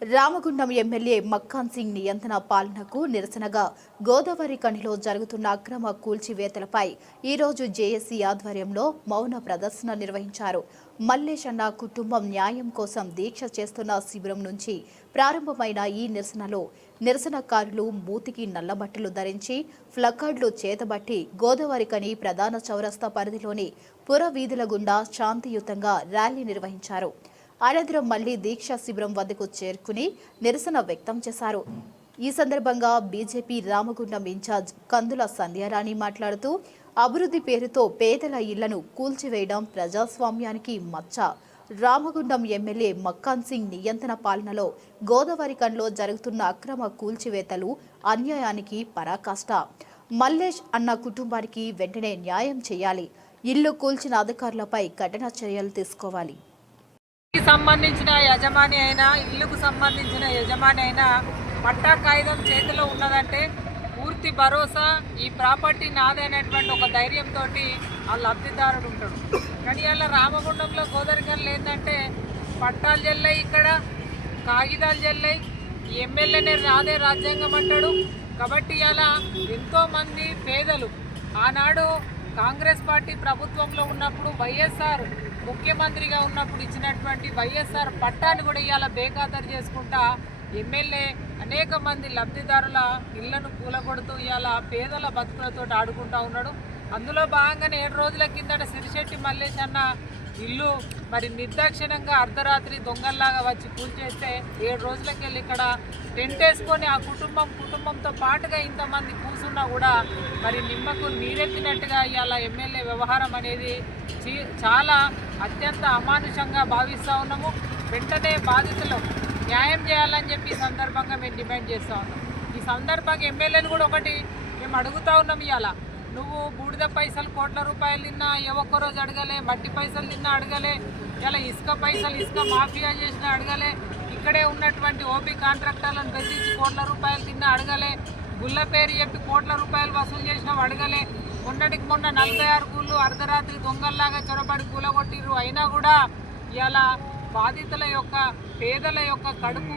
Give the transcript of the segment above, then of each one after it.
Ramagundam MLA Makkhan Singh నియంత్రణ పాలనకు నిరసనగా గోదావరి కనిలో జరుగుతున్న అక్రమ కూల్చివేతలపై ఈరోజు జేఏసీ ఆధ్వర్యంలో మౌన ప్రదర్శన నిర్వహించారు. మల్లేష్ అన్న కుటుంబం న్యాయం కోసం దీక్ష చేస్తున్న శిబిరం నుంచి ప్రారంభమైన ఈ నిరసనలో నిరసనకారులు మూతికి నల్లబట్టలు ధరించి ఫ్లకార్డులు చేతబట్టి గోదావరి కని ప్రధాన చౌరస్తా పరిధిలోని పుర వీధుల గుండా శాంతియుతంగా ర్యాలీ నిర్వహించారు. అనంతరం మళ్ళీ దీక్షా శిబిరం వద్దకు చేరుకుని నిరసన వ్యక్తం చేశారు. ఈ సందర్భంగా బీజేపీ రామగుండం ఇన్ఛార్జ్ కందుల సంధ్యారాణి మాట్లాడుతూ అభివృద్ధి పేరుతో పేదల ఇళ్ళను కూల్చివేయడం ప్రజాస్వామ్యానికి మచ్చ. రామగుండం ఎమ్మెల్యే మక్కాన్ సింగ్ నియంత్రణ పాలనలో గోదావరి కండ్లో జరుగుతున్న అక్రమ కూల్చివేతలు అన్యాయానికి పరాకాష్ట. మల్లేష్ అన్న కుటుంబానికి వెంటనే న్యాయం చేయాలి. ఇల్లు కూల్చిన అధికారులపై కఠిన చర్యలు తీసుకోవాలి. సంబంధించిన యజమాని అయినా ఇల్లుకు సంబంధించిన యజమాని అయినా పట్టా కాగితం చేతిలో ఉన్నదంటే పూర్తి భరోసా ఈ ప్రాపర్టీ నాదైనటువంటి ఒక ధైర్యంతో ఆ లబ్ధిదారుడు ఉంటాడు. కానీ అలా రామగుండంలో గోదరికలు ఏంటంటే పట్టాలు జల్లాయి ఇక్కడ కాగితాలు జల్లాయి ఎమ్మెల్యేనే రాదే రాజ్యాంగం అంటాడు. కాబట్టి అలా ఎంతోమంది పేదలు ఆనాడు కాంగ్రెస్ పార్టీ ప్రభుత్వంలో ఉన్నప్పుడు వైఎస్ఆర్ ముఖ్యమంత్రిగా ఉన్నప్పుడు ఇచ్చినటువంటి వైఎస్ఆర్ పట్టాన్ని కూడా ఇవాళ బేఖాతరు చేసుకుంటా ఎమ్మెల్యే అనేక మంది లబ్ధిదారుల ఇళ్ళను కూలగొడుతూ ఇవాళ పేదల బతుకులతో ఆడుకుంటా ఉన్నాడు. అందులో భాగంగానే ఏడు రోజుల కిందట సిరిశెట్టి మల్లేష్ అన్న ఇల్లు మరి నిర్దాక్షిణంగా అర్ధరాత్రి దొంగల్లాగా వచ్చి కూల్చేస్తే ఏడు రోజులకి వెళ్ళి ఇక్కడ టెంట్ వేసుకొని ఆ కుటుంబం కుటుంబంతో పాటుగా ఇంతమంది కూర్చున్నా కూడా మరి నిమ్మకు నీరెత్తినట్టుగా ఇవాళ ఎమ్మెల్యే వ్యవహారం అనేది చాలా అత్యంత అమానుషంగా భావిస్తూ ఉన్నాము. వెంటనే బాధితులు న్యాయం చేయాలని చెప్పి ఈ సందర్భంగా మేము డిమాండ్ చేస్తూ ఉన్నాం. ఈ సందర్భంగా ఎమ్మెల్యేని కూడా ఒకటి మేము అడుగుతా ఉన్నాం ఇవాళ నువ్వు బూడిద పైసలు కోట్ల రూపాయలు తిన్నా ఏ ఒక్క రోజు అడగలే మట్టి పైసలు తిన్నా అడగలే ఇలా ఇసుక పైసలు ఇసుక మాఫియా చేసినా అడగలే ఇక్కడే ఉన్నటువంటి ఓపీ కాంట్రాక్టర్లను బెదిరించి కోట్ల రూపాయలు తిన్నా అడగలే గుళ్ళ పేరు చెప్పి కోట్ల రూపాయలు వసూలు చేసినావు అడగలే మొన్నటికి మొన్న నలభై ఆరు కూళ్ళు అర్ధరాత్రి దొంగల్లాగా చొరబడి కూలగొట్టిర్రు. అయినా కూడా ఇలా బాధితుల యొక్క పేదల యొక్క కడుపు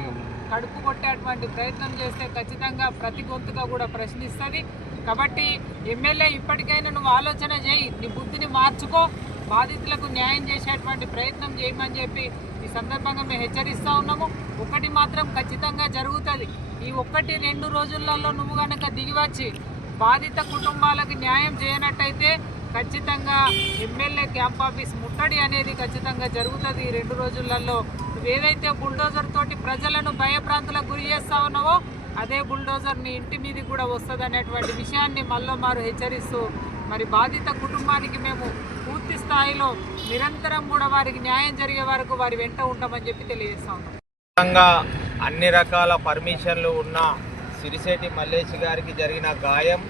కడుపు కొట్టేటువంటి ప్రయత్నం చేస్తే ఖచ్చితంగా ప్రతి గొంతుగా కూడా ప్రశ్నిస్తుంది. కాబట్టి ఎమ్మెల్యే ఇప్పటికైనా నువ్వు ఆలోచన చేయి నీ బుద్ధిని మార్చుకో బాధితులకు న్యాయం చేసేటువంటి ప్రయత్నం చేయమని చెప్పి ఈ సందర్భంగా మేము హెచ్చరిస్తూ ఉన్నాము. ఒకటి మాత్రం ఖచ్చితంగా జరుగుతుంది. ఈ ఒక్కటి రెండు రోజులలో నువ్వు కనుక దిగివచ్చి బాధిత కుటుంబాలకు న్యాయం చేయనట్టయితే ఖచ్చితంగా ఎమ్మెల్యే క్యాంప్ ఆఫీస్ ముట్టడి అనేది ఖచ్చితంగా జరుగుతుంది ఈ రెండు రోజులలో. ఏదైతే బుల్డోజర్ తోటి ప్రజలను భయప్రాంతులకు గురి చేస్తా ఉన్నావో అదే బుల్డోజర్ నీ ఇంటి మీదకి కూడా వస్తుంది అనేటువంటి విషయాన్ని మళ్ళీ మారు హెచ్చరిస్తూ మరి బాధిత కుటుంబానికి మేము పూర్తి స్థాయిలో నిరంతరం కూడా వారికి న్యాయం జరిగే వరకు వారి వెంట ఉంటామని చెప్పి తెలియజేస్తా ఉన్నాం. అన్ని రకాల పర్మిషన్లు ఉన్నా సిరిశెట్టి మల్లేష్ గారికి జరిగిన గాయం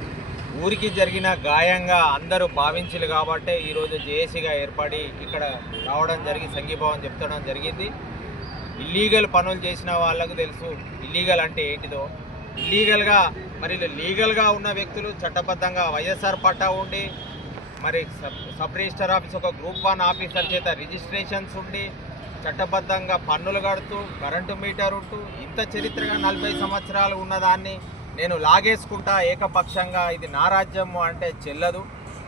ఊరికి జరిగిన గాయంగా అందరూ భావించలు కాబట్టే ఈరోజు జేఏసీగా ఏర్పడి ఇక్కడ రావడం జరిగి సంఘీభావం చెప్తడం జరిగింది. ఇల్లీగల్ పనులు చేసిన వాళ్ళకు తెలుసు ఇల్లీగల్ అంటే ఏంటిదో. ఇల్లీగల్గా మరి లీగల్గా ఉన్న వ్యక్తులు చట్టబద్ధంగా వైఎస్ఆర్ పట్టా ఉండి మరి సబ్ సబ్ రిజిస్టర్ ఆఫీస్ ఒక గ్రూప్ వన్ ఆఫీసర్ చేత రిజిస్ట్రేషన్స్ ఉండి చట్టబద్ధంగా పన్నులు కడుతూ కరెంటు మీటర్ ఉంటూ ఇంత చరిత్రగా నలభై సంవత్సరాలు ఉన్నదాన్ని నేను లాగేసుకుంటా ఏకపక్షంగా ఇది నా రాజ్యము అంటే చెల్లదు.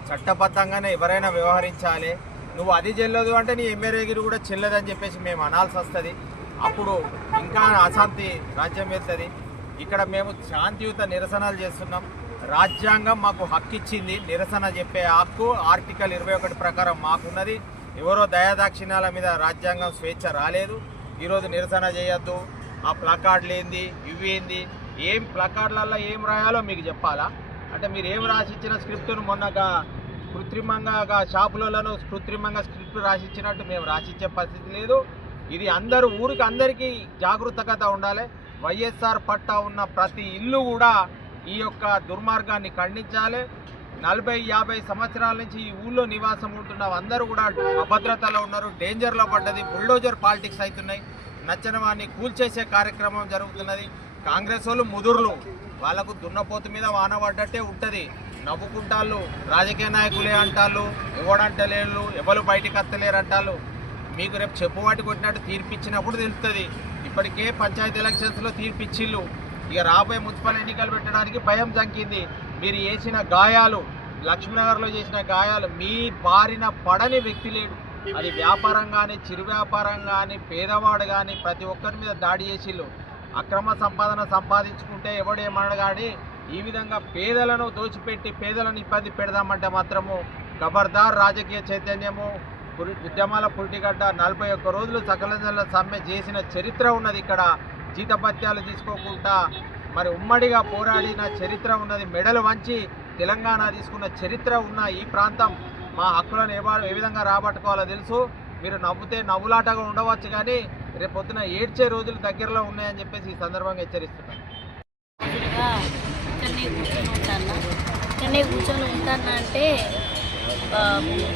చట్టబద్ధంగానే ఎవరైనా వ్యవహరించాలి. నువ్వు అది చెల్లదు అంటే నీ ఎమ్మెల్యేగిరి కూడా చెల్లదని చెప్పేసి మేము అనాల్సి వస్తుంది. అప్పుడు ఇంకా అశాంతి రాజ్యం వెళ్తుంది ఇక్కడ మేము శాంతియుత నిరసనలు చేస్తున్నాం. రాజ్యాంగం మాకు హక్కు ఇచ్చింది నిరసన చెప్పే హక్కు ఆర్టికల్ ఇరవై ఒకటి ప్రకారం మాకున్నది. ఎవరో దయాదాక్షిణ్యాల మీద రాజ్యాంగం స్వేచ్ఛ రాలేదు. ఈరోజు నిరసన చేయొద్దు. ఆ ప్లకార్డులు ఏంది? ఇవి ఏంది? ఏం ప్లకార్డులలో ఏం రాయాలో మీకు చెప్పాలా? అంటే మీరు ఏం రాసిచ్చిన స్క్రిప్ట్ను మొన్నగా కృత్రిమంగా షాపులలోనూ షాపులలో కృత్రిమంగా స్క్రిప్ట్ రాసిచ్చినట్టు మేము రాసిచ్చే పరిస్థితి లేదు. ఇది అందరూ ఊరికి అందరికీ జాగృతకత ఉండాలి. వైఎస్ఆర్ పట్టా ఉన్న ప్రతి ఇల్లు కూడా ఈ యొక్క దుర్మార్గాన్ని ఖండించాలి. నలభై యాభై సంవత్సరాల నుంచి ఈ ఊళ్ళో నివాసం ఉంటున్న అందరూ కూడా అభద్రతలో ఉన్నారు డేంజర్లో పడ్డది బుల్డోజర్ పాలిటిక్స్ అవుతున్నాయి. నచ్చిన వాడిని కూల్చేసే కార్యక్రమం జరుగుతున్నది. కాంగ్రెస్ వాళ్ళు ముదుర్లు. వాళ్ళకు దున్నపోతు మీద వాన పడ్డట్టే ఉంటుంది. నవ్వుకుంటాళ్ళు రాజకీయ నాయకులే అంటాళ్ళు ఎవడంటలేరు ఎవరు బయటకు వస్తలేరు అంటాళ్ళు. మీకు రేపు చెప్పువాటి కొట్టినట్టు తీర్పిచ్చినప్పుడు తెలుస్తుంది ఇప్పటికే పంచాయతీ ఎలక్షన్స్లో తీర్పిచ్చిళ్ళు. ఇక రాబోయే మున్సిపల్ ఎన్నికలు పెట్టడానికి భయం తగ్గింది మీరు వేసిన గాయాలు లక్ష్మీనగర్లో చేసిన గాయాలు మీ బారిన పడని వ్యక్తి లేడు. అది వ్యాపారం కానీ చిరు వ్యాపారం కానీ పేదవాడు కానీ ప్రతి ఒక్కరి మీద దాడి చేసిళ్ళు. అక్రమ సంపాదన సంపాదించుకుంటే ఎవడేమన్నాడు కానీ ఈ విధంగా పేదలను దోచిపెట్టి పేదలను ఇబ్బంది పెడదామంటే మాత్రము గబర్దార్ రాజకీయ చైతన్యము. ఉద్యమాల పురిటిగడ్డ నలభై ఒక్క రోజులు సకల సమ్మె చేసిన చరిత్ర ఉన్నది ఇక్కడ. జీతభత్యాలు తీసుకోకుండా మరి ఉమ్మడిగా పోరాడిన చరిత్ర ఉన్నది మెడలు వంచి తెలంగాణ తీసుకున్న చరిత్ర ఉన్న ఈ ప్రాంతం మా హక్కులను ఏ ఏ విధంగా రాబట్టుకోవాలో తెలుసు. మీరు నవ్వుతే నవ్వులాటగా ఉండవచ్చు కానీ రేపు పొద్దున ఏడ్చే రోజులు దగ్గరలో ఉన్నాయని చెప్పేసి ఈ సందర్భంగా హెచ్చరిస్తున్నాను చెన్నై కూర్చొని ఉంటాను? చెన్నై కూర్చొని ఉంటాను అంటే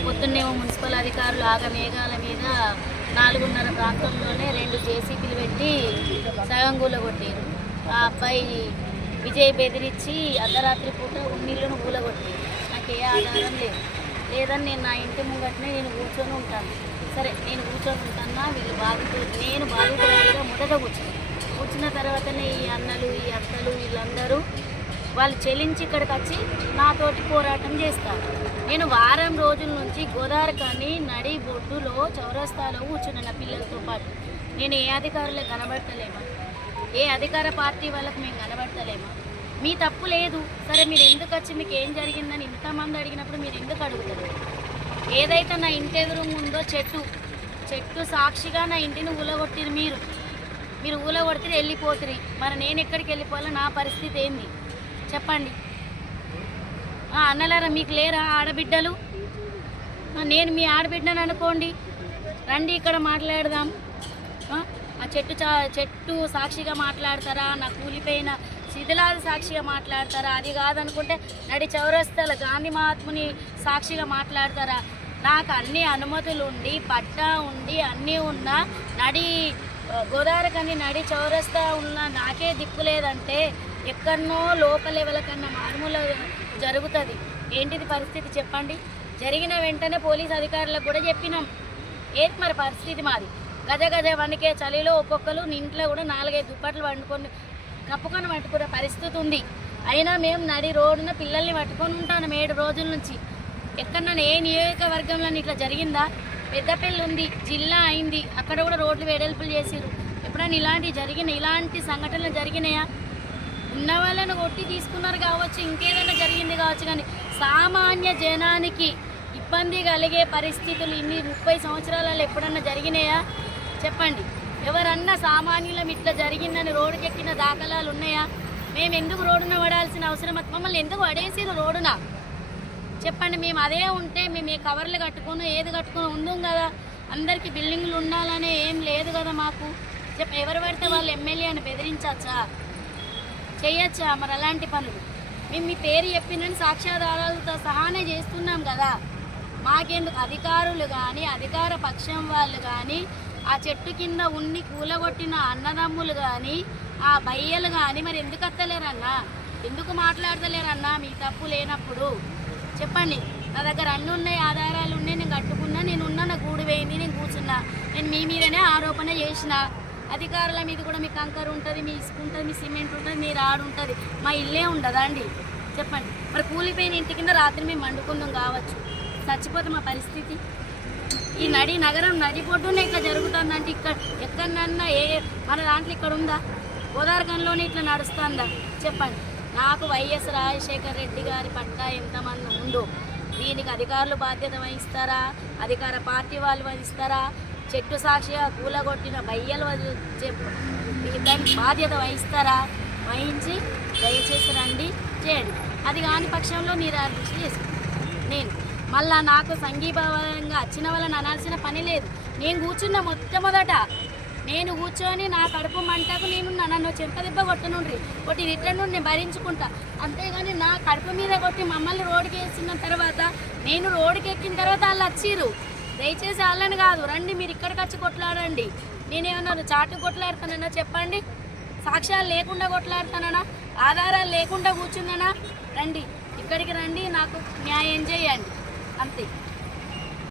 పొద్దున్నేమో మున్సిపల్ అధికారులు ఆగమేఘాల మీద నాలుగున్నర ప్రాంతంలోనే రెండు జేసీబీలు పెట్టి సగం కూలగొట్టారు. ఆ అబ్బాయి విజయ్ బెదిరించి అర్ధరాత్రి పూట ఉన్నీళ్ళను కూలగొట్టారు నాకు ఏ ఆధారం లేదు. లేదని నేను నా ఇంటి ముంగటనే నేను కూర్చొని ఉంటాను. సరే నేను కూర్చొని ఉంటానా? వీళ్ళు బాధితులు. నేను బాధితురాలుగా మొదట కూర్చున్నాను కూర్చున్న తర్వాతనే ఈ అన్నలు ఈ అక్కలు వీళ్ళందరూ వాళ్ళు చెల్లించి ఇక్కడికి వచ్చి నాతోటి పోరాటం చేస్తారు. నేను వారం రోజుల నుంచి గోదావరి కానీ నడి బొడ్డులో చౌరస్తాలో కూర్చున్నాను పిల్లలతో పాటు. నేను ఏ అధికారులే కనబడతలేమని ఏ అధికార పార్టీ వాళ్ళకి మేము కనబడతలేమా. మీ తప్పు లేదు. సరే మీరు ఎందుకు వచ్చి మీకు ఏం జరిగిందని ఇంతమంది అడిగినప్పుడు మీరు ఎందుకు అడుగుతారు? ఏదైతే నా ఇంటి ఎదురు ఉందో చెట్టు చెట్టు సాక్షిగా నా ఇంటిని ఊలగొట్టిరు మీరు. మీరు ఊలగొడితే వెళ్ళిపోతురి. మరి నేను ఎక్కడికి వెళ్ళిపోవాలో నా పరిస్థితి ఏంది? చెప్పండి. అన్నలారా మీకు లేరా ఆడబిడ్డలు? నేను మీ ఆడబిడ్డను అనుకోండి. రండి ఇక్కడ మాట్లాడదాం. ఆ, చెట్టు చా చెట్టు సాక్షిగా మాట్లాడతారా? నా కూలిపోయిన శిథిలాది సాక్షిగా మాట్లాడతారా? అది కాదనుకుంటే నడి చౌరస్తల గాంధీ మహాత్ముని సాక్షిగా మాట్లాడతారా? నాకు అన్ని అనుమతులు ఉండి పట్టా ఉండి అన్నీ ఉన్నా నడి గోదావరికని నడి చౌరస్తా ఉన్న నాకే దిక్కు లేదంటే ఎక్కడనో లోకల్ లెవెల్ కన్నా మారుమూల జరుగుతుంది. ఏంటిది పరిస్థితి చెప్పండి? జరిగిన వెంటనే పోలీస్ అధికారులకు కూడా చెప్పినాం. ఏది మరి పరిస్థితి మాది? గజ గజ వణికే చలిలో ఒక్కొక్కరు ఇంట్లో కూడా నాలుగైదు దుప్పట్లు వండుకొని కప్పుకొని పట్టుకునే పరిస్థితి ఉంది. అయినా మేము నడి రోడ్డున పిల్లల్ని పట్టుకొని ఉంటాను ఏడు రోజుల నుంచి. ఎక్కడన్నా ఏ నియోజకవర్గంలో ఇట్లా జరిగిందా? పెద్దపల్లి ఉంది జిల్లా అయింది అక్కడ కూడా రోడ్లు వెడల్పులు చేసిరు ఎప్పుడైనా ఇలాంటివి జరిగినాయి ఇలాంటి సంఘటనలు జరిగినాయా? ఉన్న వాళ్ళని కొట్టి తీసుకున్నారు కావచ్చు ఇంకేదైనా జరిగింది కావచ్చు కానీ సామాన్య జనానికి ఇబ్బంది కలిగే పరిస్థితులు ఇన్ని ముప్పై సంవత్సరాలలో ఎప్పుడన్నా జరిగినాయా? చెప్పండి. ఎవరన్నా సామాన్యులం ఇట్లా జరిగిందని రోడ్డుకెక్కిన దాఖలాలు ఉన్నాయా మేము ఎందుకు రోడ్డున పడాల్సిన అవసరం మమ్మల్ని ఎందుకు పడేసిరు రోడ్డున? చెప్పండి మేము అదే ఉంటే మేము ఏ కవర్లు కట్టుకుని ఏది కట్టుకుని ఉందాం కదా? అందరికీ బిల్డింగ్లు ఉండాలనే ఏం లేదు కదా మాకు. చెప్ప ఎవరు పడితే వాళ్ళు ఎమ్మెల్యేని బెదిరించచ్చా? చేయొచ్చా మరి అలాంటి పనులు? మేము మీ పేరు చెప్పినని సాక్ష్యాధారాలతో సహానే చేస్తున్నాం కదా. మాకెందుకు? అధికారులు కానీ అధికార పక్షం వాళ్ళు కానీ ఆ చెట్టు కింద ఉన్ని కూలగొట్టిన అన్నదమ్ములు కానీ ఆ బయ్యలు కానీ మరి ఎందుకు అత్తలేరన్నా? ఎందుకు మాట్లాడతలేరన్నా మీ తప్పు లేనప్పుడు? చెప్పండి. నా దగ్గర అన్ని ఉన్నాయి ఆధారాలు ఉన్నాయి నేను కట్టుకున్నా నేను ఉన్నా నా గూడు వేయింది నేను కూర్చున్నా. నేను మీ మీదనే ఆరోపణ చేసిన. అధికారుల మీద కూడా మీ కంకర ఉంటుంది మీ ఇసుక ఉంటుంది మీ సిమెంట్ ఉంటుంది మీ రాడు ఉంటుంది. మా ఇల్లే ఉండదా అండి? చెప్పండి. మరి కూలిపోయిన ఇంటి కింద రాత్రి మేము వండుకుందాం కావచ్చు. చచ్చిపోతే మా పరిస్థితి? ఈ నడి నగరం నడి పొడ్డునే ఇట్లా జరుగుతుందంటే ఇక్కడ ఎక్కడన్నా ఏ మన దాంట్లో ఇక్కడ ఉందా? గోదావరికంలోనే ఇట్లా నడుస్తుందా? చెప్పండి. నాకు వైఎస్ రాజశేఖర్ రెడ్డి గారి పట్ల ఎంతమంది ఉందో దీనికి అధికారులు బాధ్యత వహిస్తారా? అధికార పార్టీ వాళ్ళు వహిస్తారా? చెట్టు సాక్షిగా కూలగొట్టిన బయ్యలు వది- చెప్- దానికి బాధ్యత వహిస్తారా? వహించి దయచేసి రండి చేయండి. అది కాని పక్షంలో మీరు అర్థం చేసుకుంటాను నేను మళ్ళా నాకు సంఘీభావంగా వచ్చిన వాళ్ళని అనాల్సిన పని లేదు. నేను కూర్చున్న మొట్టమొదట నేను కూర్చొని నా కడుపు మంటకు నేను నన్ను చెంపదెబ్బ కొట్టనుండ్రి. కొట్టి రిటర్న్ నేను భరించుకుంటా. అంతేగాని నా కడుపు మీద కొట్టి మమ్మల్ని రోడ్డుకి వేసిన తర్వాత నేను రోడ్డుకి ఎక్కిన తర్వాత వాళ్ళు వచ్చిర్రు. దయచేసి వాళ్ళని కాదు రండి మీరు ఇక్కడికి వచ్చి కొట్లాడండి. నేనేమన్నా చాటు కొట్లాడుతానన్నా చెప్పండి. సాక్ష్యాలు లేకుండా కొట్లాడుతానన్నా ఆధారాలు లేకుండా కూర్చున్నానా రండి. ఇక్కడికి రండి నాకు న్యాయం చేయండి. antik.